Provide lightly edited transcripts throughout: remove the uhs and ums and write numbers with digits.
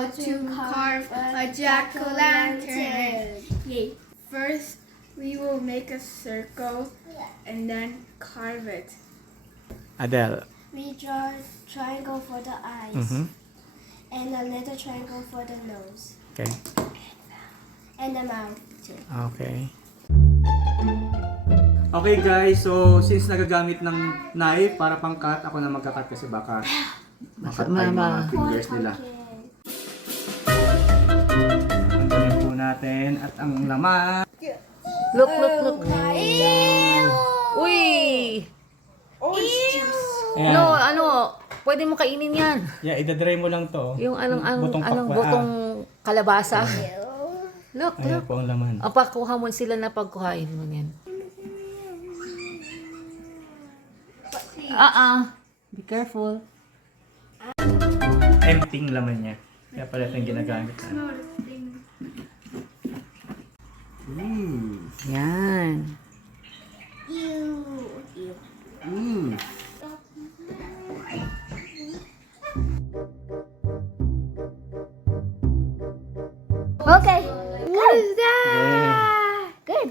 how to carve a jack-o'-lantern. Yay. First, we will make a circle and then carve it. Adele. We draw a triangle for the eyes Mm-hmm. and a little triangle for the nose Okay. and the mouth too. Okay. Okay guys, so since nagagamit ng knife para pang cut, ako na magka-cut kasi baka makat tayo mga fingers nila. Tanggalin po natin at ang laman. Look. Ew! Uy! Orange juice. Ayan. No, pwede mo kainin yan. Yeah, idadry mo lang to. Yung Butong pakwa. butong kalabasa. Look. Ayan po ang laman. Pakuha mo sila na pagkuhain mo yan. Be careful. Emptying laman niya. Kaya pala ito yung ginagamit na. Smell the thing. Yan. Ew! Okay. What is that? Good.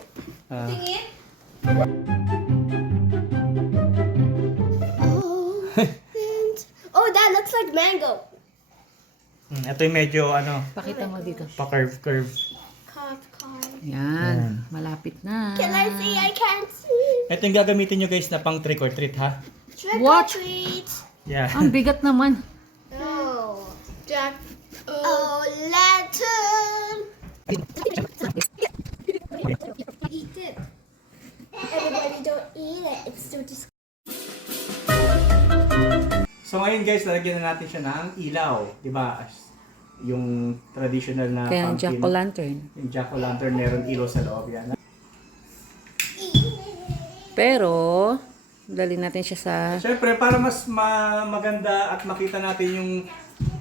Oh, that looks like mango. Ito yung medyo Pakita mo dito. pa-curve. Carve. Yan. Malapit na. Can I see? I can't see. Ito yung gagamitin nyo guys na pang trick or treat ha. Trick What? or treat. Yeah. Ang bigat naman. No. Jack. Oh, lantern. Eat it. Everybody don't eat it. It's so disgusting. So ngayon guys, lalagyan na natin siya ng ilaw, 'di ba? Yung traditional na Kaya pumpkin. jack-o'-lantern. Yung jack-o'-lantern meron ilaw sa loob yan. Pero, dali natin siya sa... Siyempre, para mas maganda at makita natin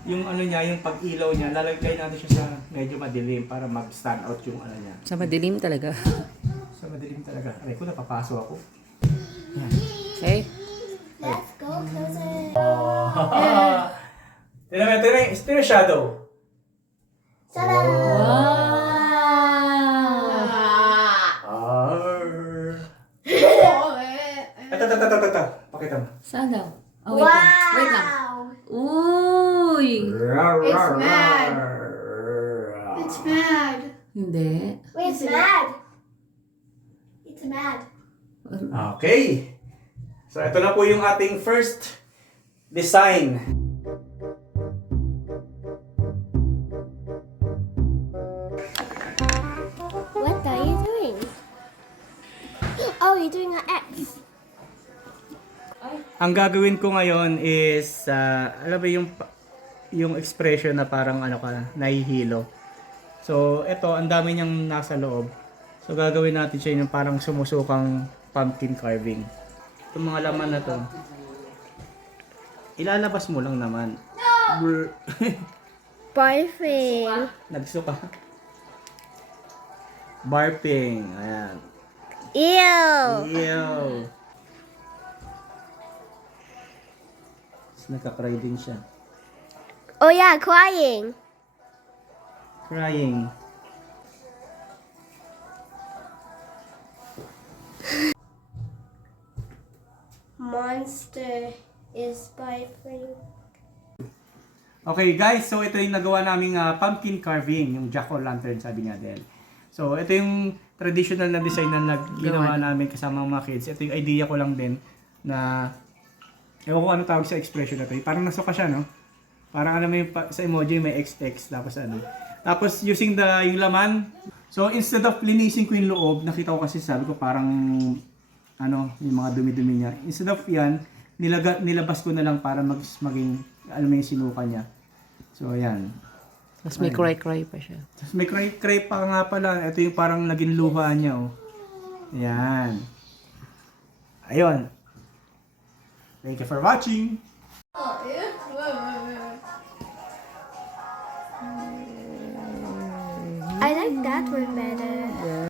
yung ano niya, yung pag-ilaw niya, lalagay natin siya sa medyo madilim para mag-stand out yung ano niya. Sa madilim talaga. Sa madilim talaga. Aray ko, napapaso ako. Yan. Okay? Let's go closer. Tignan mo, ito yung shadow. Ta-da! Ito. Pakita mo. Saan daw? Oh, wait lang. Wait lang. Uy! It's mad. It's mad. Hindi. Wait, it's mad. It's mad. Okay. So, ito na po yung ating first design. What are you doing? Oh, you're doing an X. Ang gagawin ko ngayon is, alam mo yung expression na parang nahihilo. So, ito, ang dami niyang nasa loob. So, gagawin natin siya yung parang sumusukang pumpkin carving. Itong mga laman na to, ilalabas mo lang naman. No! Barfing. Nagsuka. Barping. Ayan. Ew. Ew. Nagka-cry din siya. Oh yeah, crying. Crying. Monster is barfing. Okay guys, so ito yung nagawa naming pumpkin carving, yung jack-o'-lantern sabi nga din. So ito yung traditional na design na ginawa namin kasama mga kids. Ito yung idea ko lang din na ewan ko ano tawag sa expression na ito. Parang nasuka siya, no? Parang alam mo yung sa emoji may XX tapos ano. Tapos using yung laman. So instead of linisin ko yung loob, nakita ko kasi sabi ko parang yung mga dumi-dumi niya. Instead of yan, nilabas ko na lang para maging alam mo yung sinuka niya. So ayan. Tapos may cry-cry pa siya. Tapos may cray pa nga pala. Ito yung parang naging luha niya, oh. Ayan. Ayun. Thank you for watching. I like that one better.